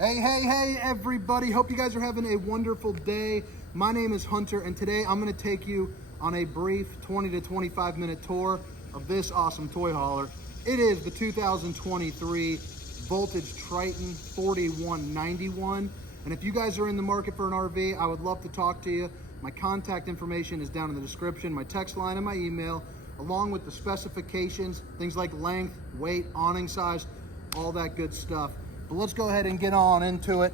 Hey, everybody. Hope you guys are having a wonderful day. My name is Hunter, and today I'm going to take you on a brief 20 to 25 minute tour of this awesome toy hauler. It is the 2023 Voltage Triton 4191. And if you guys are in the market for an RV, I would love to talk to you. My contact information is down in the description, my text line and my email, along with the specifications, things like length, weight, awning size, all that good stuff. But let's go ahead and get on into it.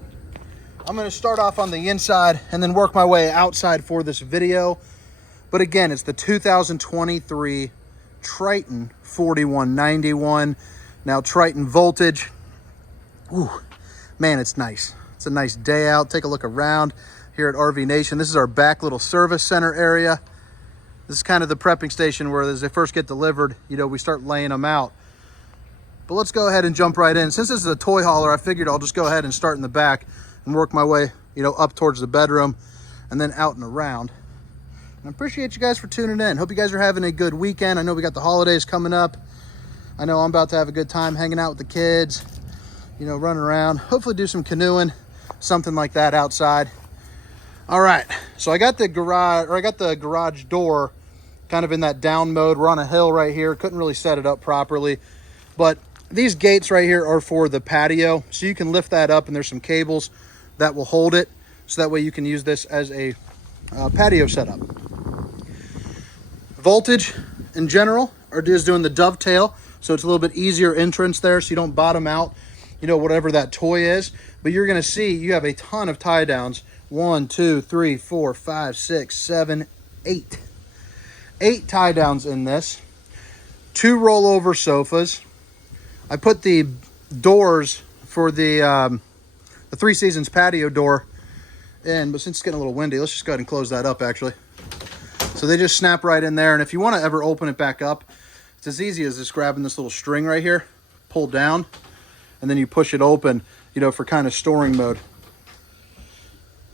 I'm going to start off on the inside and then work my way outside for this video. But again, it's the 2023 Triton 4191. Now Triton Voltage. Ooh, man, it's nice. It's a nice day out. Take a look around here at RV Nation. This is our back little service center area. This is kind of the prepping station where as they first get delivered, we start laying them out. But let's go ahead and jump right in. Since this is a toy hauler, I figured I'll just go ahead and start in the back and work my way, up towards the bedroom and then out and around. And I appreciate you guys for tuning in. Hope you guys are having a good weekend. I know we got the holidays coming up. I know I'm about to have a good time hanging out with the kids, running around. Hopefully do some canoeing, something like that outside. All right, so I got the garage door kind of in that down mode. We're on a hill right here. Couldn't really set it up properly, but these gates right here are for the patio, so you can lift that up and there's some cables that will hold it, so that way you can use this as a patio setup. Voltage in general is doing the dovetail, so it's a little bit easier entrance there, so you don't bottom out, whatever that toy is. But you're going to see you have a ton of tie downs. 1, 2, 3, 4, 5, 6, 7, 8. 8 tie downs in this. 2 rollover sofas. I put the doors for the Three Seasons patio door in, but since it's getting a little windy, let's just go ahead and close that up actually. So they just snap right in there, and if you want to ever open it back up, it's as easy as just grabbing this little string right here, pull down, and then you push it open, for kind of storing mode.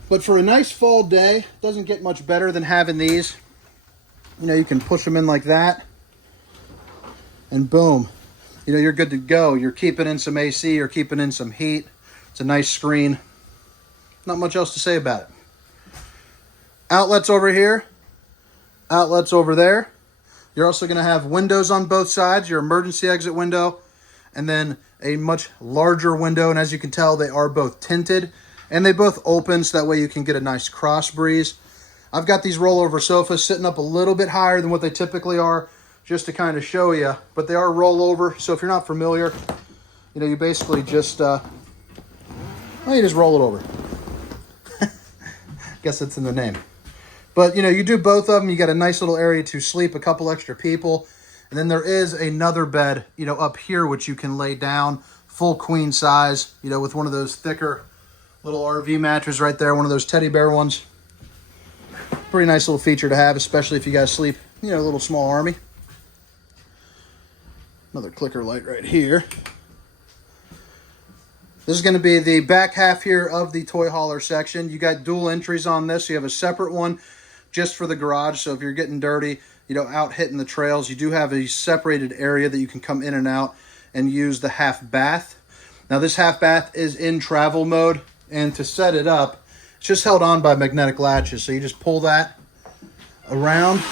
But for a nice fall day, it doesn't get much better than having these. You can push them in like that, and boom. You're good to go. You're keeping in some AC, you're keeping in some heat. It's a nice screen. Not much else to say about it. Outlets over here, outlets over there. You're also going to have windows on both sides, your emergency exit window, and then a much larger window. And as you can tell, they are both tinted, and they both open, so that way you can get a nice cross breeze. I've got these rollover sofas sitting up a little bit higher than what they typically are, just to kind of show you, but they are rollover. So if you're not familiar, you basically just, you just roll it over. Guess it's in the name. But, you do both of them. You got a nice little area to sleep a couple extra people. And then there is another bed, up here, which you can lay down, full queen size, with one of those thicker little RV mattresses right there, one of those teddy bear ones. Pretty nice little feature to have, especially if you guys sleep, a little small army. Another clicker light right here. This is going to be the back half here of the toy hauler section. You got dual entries on this. So you have a separate one just for the garage. So if you're getting dirty, out hitting the trails, you do have a separated area that you can come in and out and use the half bath. Now this half bath is in travel mode, and to set it up, it's just held on by magnetic latches. So you just pull that around,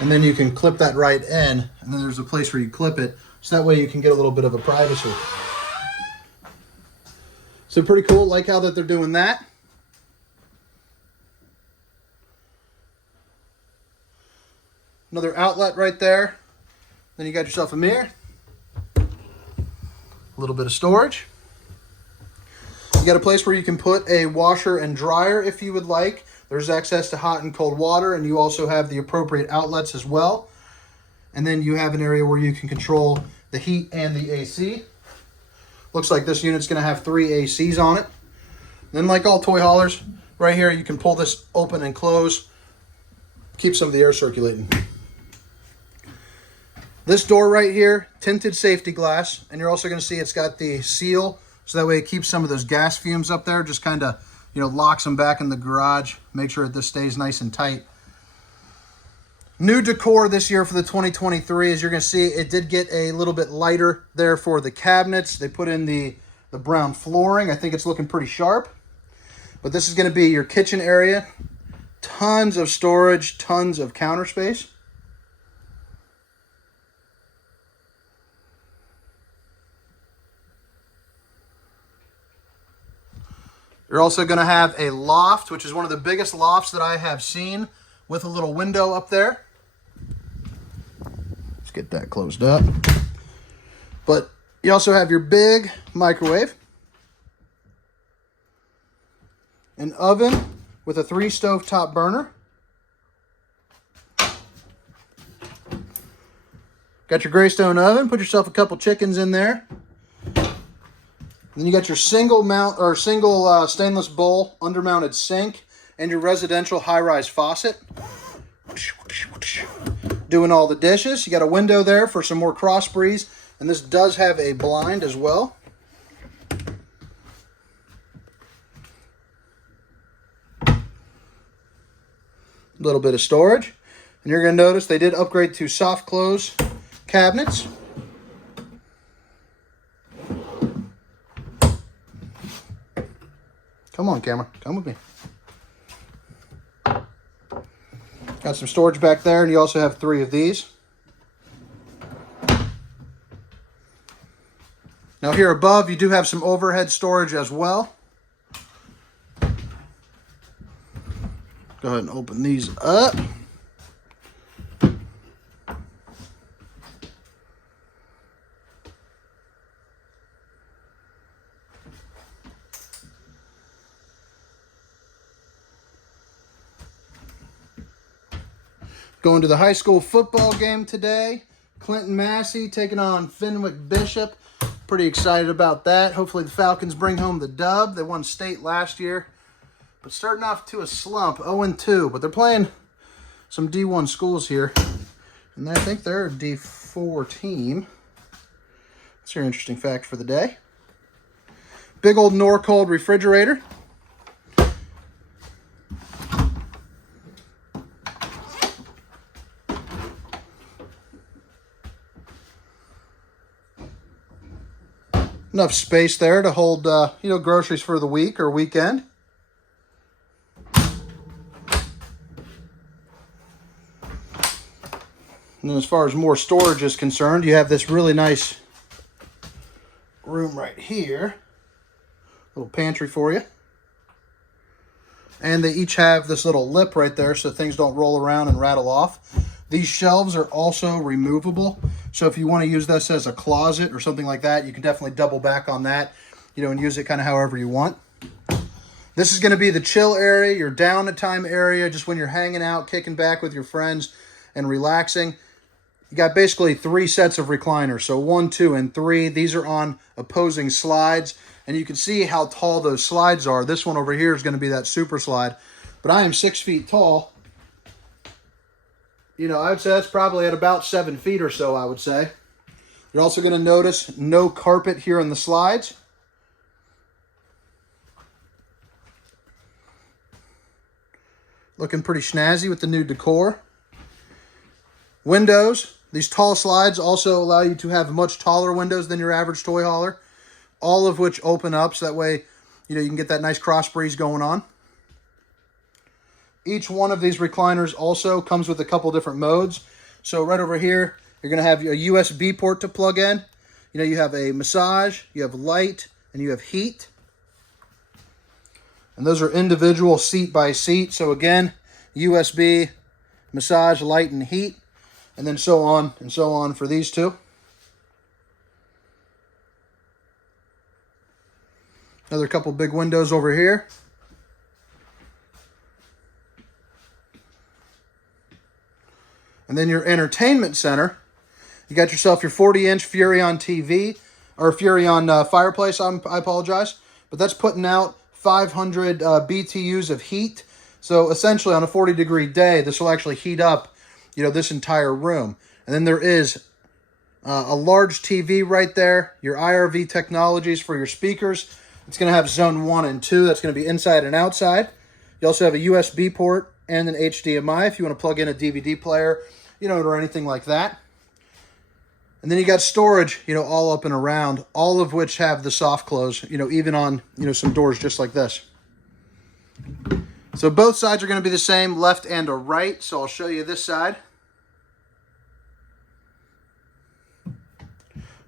and then you can clip that right in, and then there's a place where you clip it, so that way you can get a little bit of a privacy. So pretty cool. Like how that they're doing that. Another outlet right there. Then you got yourself a mirror. A little bit of storage. You got a place where you can put a washer and dryer if you would like. There's access to hot and cold water, and you also have the appropriate outlets as well. And then you have an area where you can control the heat and the AC. Looks like this unit's going to have 3 ACs on it. Then, like all toy haulers, right here you can pull this open and close. Keep some of the air circulating. This door right here, tinted safety glass, and you're also going to see it's got the seal, so that way it keeps some of those gas fumes up there, just kind of, locks them back in the garage. Make sure that this stays nice and tight. New decor this year for the 2023, as you're going to see, it did get a little bit lighter there for the cabinets. They put in the the brown flooring. I think it's looking pretty sharp. But this is going to be your kitchen area. Tons of storage, tons of counter space. You're also going to have a loft, which is one of the biggest lofts that I have seen, with a little window up there. Let's get that closed up. But you also have your big microwave, an oven with a 3 stovetop burner. Got your Greystone oven. Put yourself a couple chickens in there. Then you got your single stainless bowl undermounted sink and your residential high-rise faucet. Doing all the dishes. You got a window there for some more cross breeze, and this does have a blind as well. A little bit of storage. And you're going to notice they did upgrade to soft close cabinets. Come on, camera. Come with me. Got some storage back there, and you also have 3 of these. Now here above, you do have some overhead storage as well. Go ahead and open these up. Going to the high school football game today. Clinton Massey taking on Fenwick Bishop. Pretty excited about that. Hopefully the Falcons bring home the dub. They won state last year. But starting off to a slump, 0-2. But they're playing some D1 schools here. And I think they're a D4 team. That's your interesting fact for the day. Big old Norcold refrigerator. Enough space there to hold, groceries for the week or weekend. And then as far as more storage is concerned, you have this really nice room right here. Little pantry for you. And they each have this little lip right there so things don't roll around and rattle off. These shelves are also removable. So if you want to use this as a closet or something like that, you can definitely double back on that, and use it kind of however you want. This is going to be the chill area, your down time area, just when you're hanging out, kicking back with your friends and relaxing. You got basically 3 sets of recliners. So 1, 2, and 3. These are on opposing slides. And you can see how tall those slides are. This one over here is going to be that super slide. But I am 6 feet tall. I would say that's probably at about 7 feet or so, I would say. You're also going to notice no carpet here on the slides. Looking pretty snazzy with the new decor. Windows. These tall slides also allow you to have much taller windows than your average toy hauler. All of which open up so that way, you can get that nice cross breeze going on. Each one of these recliners also comes with a couple different modes. So right over here, you're going to have a USB port to plug in. You have a massage, you have light, and you have heat. And those are individual seat by seat. So again, USB, massage, light, and heat. And then so on and so on for these two. Another couple big windows over here. And then your entertainment center. You got yourself your 40-inch Furrion TV, or Furrion fireplace, I apologize. But that's putting out 500 BTUs of heat. So essentially on a 40-degree day, this will actually heat up, this entire room. And then there is a large TV right there, your IRV technologies for your speakers. It's going to have zone 1 and 2. That's going to be inside and outside. You also have a USB port and an HDMI if you want to plug in a DVD player, or anything like that. And then you got storage, all up and around, all of which have the soft close, even on, some doors just like this. So both sides are going to be the same, left and a right. So I'll show you this side.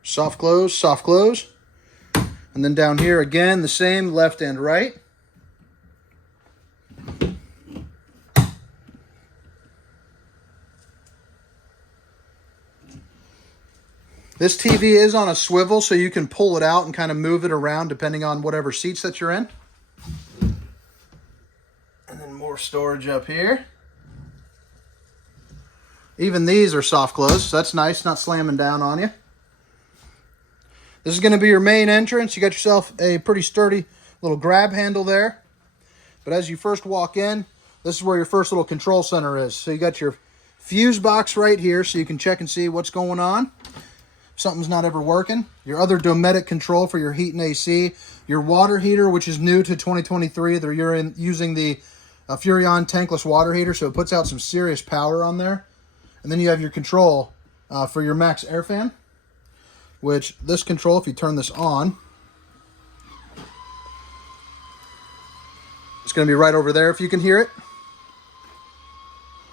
Soft close, soft close. And then down here again, the same, left and right. This TV is on a swivel, so you can pull it out and kind of move it around depending on whatever seats that you're in. And then more storage up here. Even these are soft close, so that's nice, not slamming down on you. This is going to be your main entrance. You got yourself a pretty sturdy little grab handle there. But as you first walk in, this is where your first little control center is. So you got your fuse box right here, so you can check and see what's going on. Something's not ever working. Your other Dometic control for your heat and AC. Your water heater, which is new to 2023. They're using the Furrion tankless water heater, so it puts out some serious power on there. And then you have your control for your max air fan, which this control, if you turn this on, it's going to be right over there if you can hear it.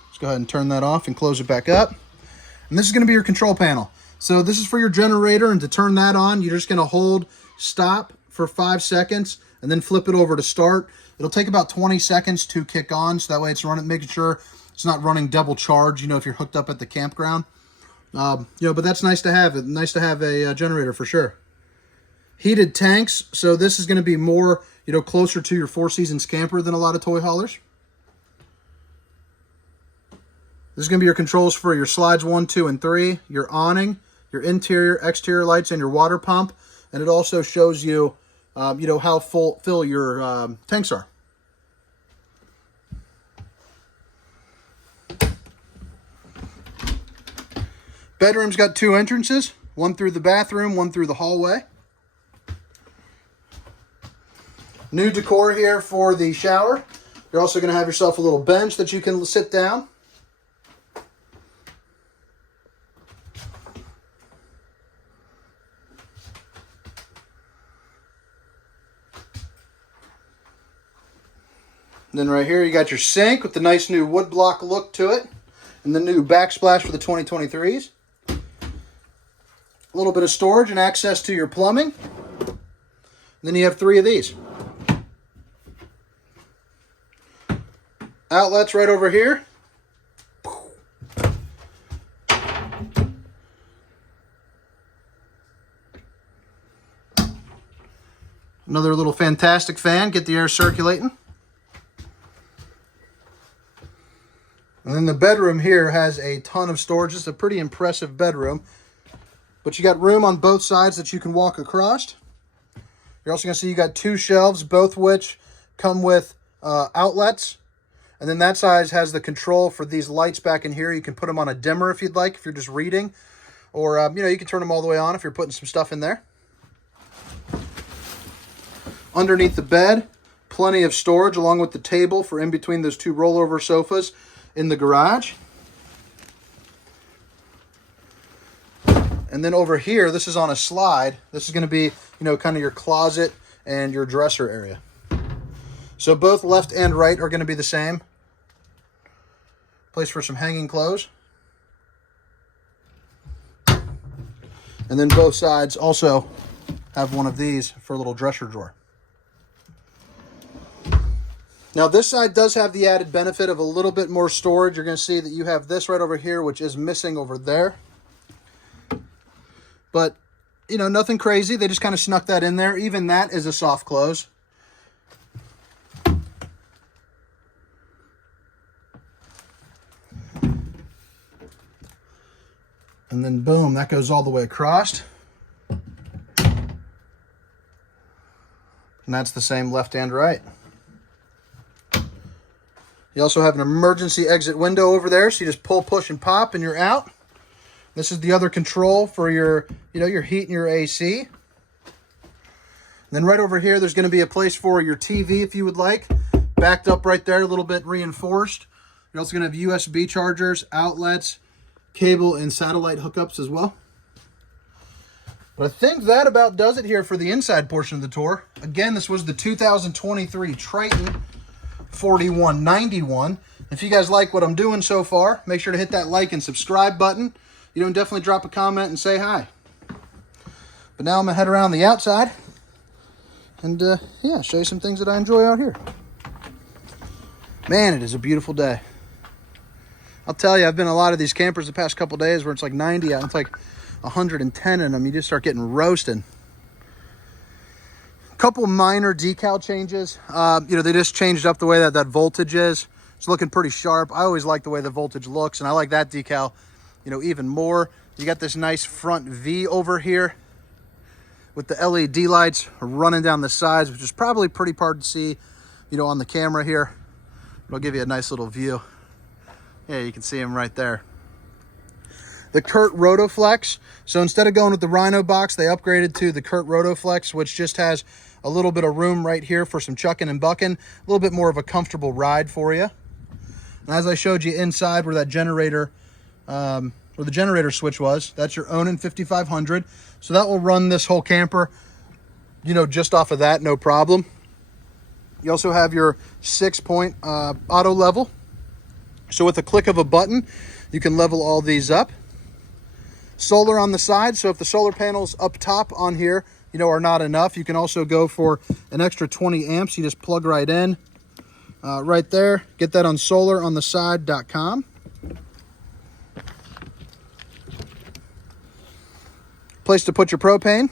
Let's go ahead and turn that off and close it back up. And this is going to be your control panel. So this is for your generator, and to turn that on, you're just going to hold stop for 5 seconds and then flip it over to start. It'll take about 20 seconds to kick on, so that way it's running, making sure it's not running double charge, if you're hooked up at the campground. But that's nice to have. It's nice to have a generator for sure. Heated tanks, so this is going to be more, closer to your Four Seasons camper than a lot of toy haulers. This is going to be your controls for your slides 1, 2, and 3, your awning, your interior, exterior lights, and your water pump. And it also shows you, how full your tanks are. Bedroom's got 2 entrances, one through the bathroom, one through the hallway. New decor here for the shower. You're also going to have yourself a little bench that you can sit down. And then right here you got your sink with the nice new wood block look to it. And the new backsplash for the 2023s. A little bit of storage and access to your plumbing. And then you have 3 of these. Outlets right over here. Another little fantastic fan, get the air circulating. And then the bedroom here has a ton of storage. It's a pretty impressive bedroom. But you got room on both sides that you can walk across. You're also going to see you got 2 shelves, both which come with outlets. And then that side has the control for these lights back in here. You can put them on a dimmer if you'd like, if you're just reading. Or, you can turn them all the way on if you're putting some stuff in there. Underneath the bed, plenty of storage along with the table for in between those 2 rollover sofas in the garage. And then over here, this is on a slide. This is going to be, kind of your closet and your dresser area. So both left and right are going to be the same. Place for some hanging clothes. And then both sides also have one of these for a little dresser drawer. Now this side does have the added benefit of a little bit more storage. You're going to see that you have this right over here, which is missing over there. But, nothing crazy. They just kind of snuck that in there. Even that is a soft close. And then boom, that goes all the way across. And that's the same left and right. You also have an emergency exit window over there, so you just pull, push, and pop, and you're out. This is the other control for your, your heat and your AC. And then right over here, there's going to be a place for your TV if you would like. Backed up right there, a little bit reinforced. You're also going to have USB chargers, outlets, cable, and satellite hookups as well. But I think that about does it here for the inside portion of the tour. Again, this was the 2023 Triton 4191. If you guys like what I'm doing so far, make sure to hit that like and subscribe button. You know, and definitely drop a comment and say hi. But now I'm gonna head around the outside and yeah, show you some things that I enjoy out here. Man, it is a beautiful day. I'll tell you, I've been in a lot of these campers the past couple days where it's like 90 out, and it's like 110 in them. You just start getting roasting. Couple minor decal changes. You know, they just changed up the way that voltage is. It's looking pretty sharp. I always like the way the voltage looks, and I like that decal, you know, even more. You got this nice front V over here with the LED lights running down the sides, which is probably pretty hard to see, you know, on the camera here. It'll give you a nice little view. Yeah, you can see them right there. The Curt Rotoflex. So instead of going with the Rhino box, they upgraded to the Curt Rotoflex, which just has a little bit of room right here for some chucking and bucking. A little bit more of a comfortable ride for you. And as I showed you inside where that generator, where the generator switch was, that's your Awning 5500. So that will run this whole camper, you know, just off of that, no problem. You also have your 6-point auto level. So with a click of a button, you can level all these up. Solar on the side, so if the solar panels up top on here, you know, are not enough, you can also go for an extra 20 amps. You just plug right in, right there. Get that on solarontheside.com. Place to put your propane.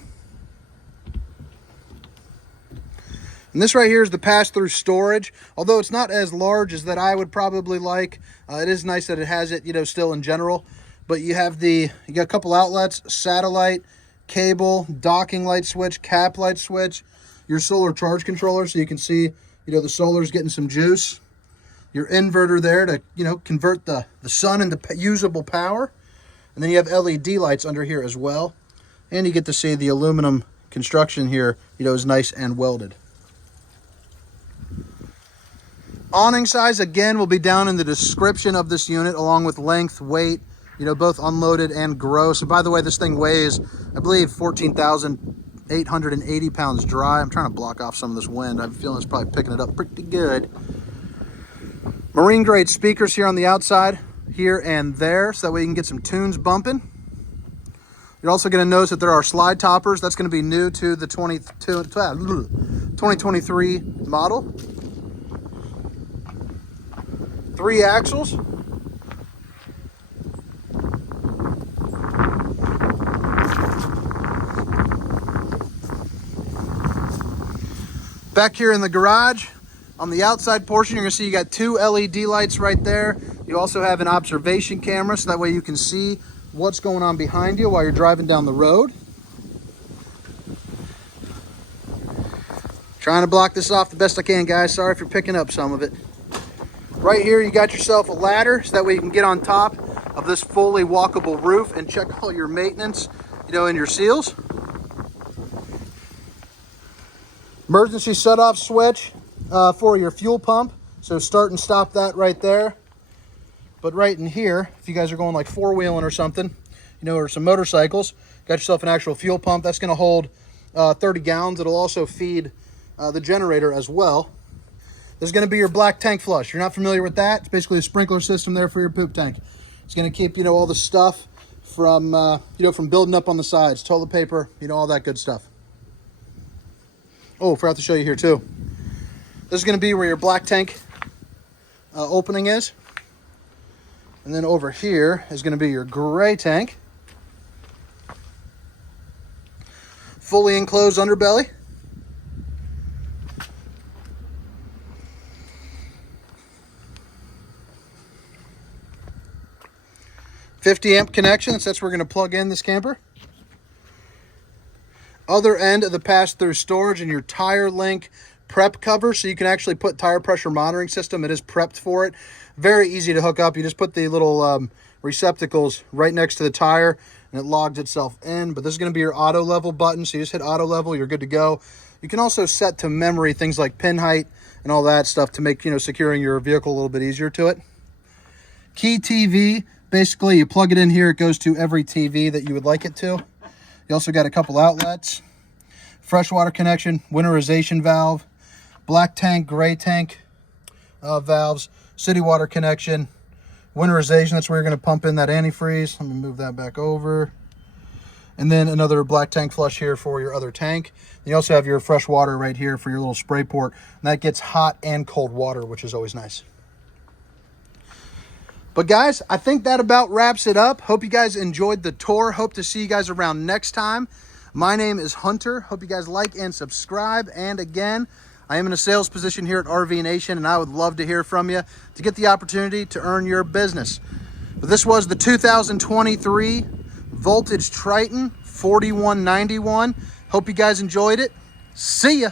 And this right here is the pass-through storage. Although it's not as large as that I would probably like, it is nice that it has it, you know, still in general. But you have you got a couple outlets, satellite, cable, docking light switch, cap light switch, your solar charge controller, so you can see, you know, the solar's getting some juice. Your inverter there to, you know, convert the sun into usable power. And then you have LED lights under here as well. And you get to see the aluminum construction here, you know, is nice and welded. Awning size, again, will be down in the description of this unit, along with length, weight, you know, both unloaded and gross. And by the way, this thing weighs, I believe, 14,880 pounds dry. I'm trying to block off some of this wind. I'm feeling it's probably picking it up pretty good. Marine grade speakers here on the outside, here and there, so that way you can get some tunes bumping. You're also going to notice that there are slide toppers. That's going to be new to the 2023 model. 3 axles. Back here in the garage, on the outside portion, you're gonna see you got 2 LED lights right there. You also have an observation camera, so that way you can see what's going on behind you while you're driving down the road. Trying to block this off the best I can, guys. Sorry if you're picking up some of it. Right here, you got yourself a ladder, so that way you can get on top of this fully walkable roof and check all your maintenance, you know, and your seals. Emergency set-off switch for your fuel pump. So start and stop that right there. But right in here, if you guys are going like 4-wheeling or something, you know, or some motorcycles, got yourself an actual fuel pump. That's going to hold 30 gallons. It'll also feed the generator as well. There's going to be your black tank flush. You're not familiar with that? It's basically a sprinkler system there for your poop tank. It's going to keep, you know, all the stuff from, you know, from building up on the sides, toilet paper, you know, all that good stuff. Oh, forgot to show you here too. This is going to be where your black tank opening is. And then over here is going to be your gray tank. Fully enclosed underbelly. $50-amp connection, so that's where we're going to plug in this camper. Other end of the pass-through storage and your tire link prep cover, so you can actually put tire pressure monitoring system. It is prepped for it. Very easy to hook up. You just put the little receptacles right next to the tire and it logs itself in. But this is going to be your auto level button, so you just hit auto level, you're good to go. You can also set to memory things like pin height and all that stuff to make, you know, securing your vehicle a little bit easier to it. Key TV, basically you plug it in here, it goes to every TV that you would like it to. You You also got a couple outlets, freshwater connection, winterization valve, black tank, gray tank valves, city water connection, winterization. That's where you're going to pump in that antifreeze. Let me move that back over. And then another black tank flush here for your other tank. You also have your fresh water right here for your little spray port. And that gets hot and cold water, which is always nice. But guys, I think that about wraps it up. Hope you guys enjoyed the tour. Hope to see you guys around next time. My name is Hunter. Hope you guys like and subscribe. And again, I am in a sales position here at RV Nation, and I would love to hear from you to get the opportunity to earn your business. But this was the 2023 Voltage Triton 4191. Hope you guys enjoyed it. See ya.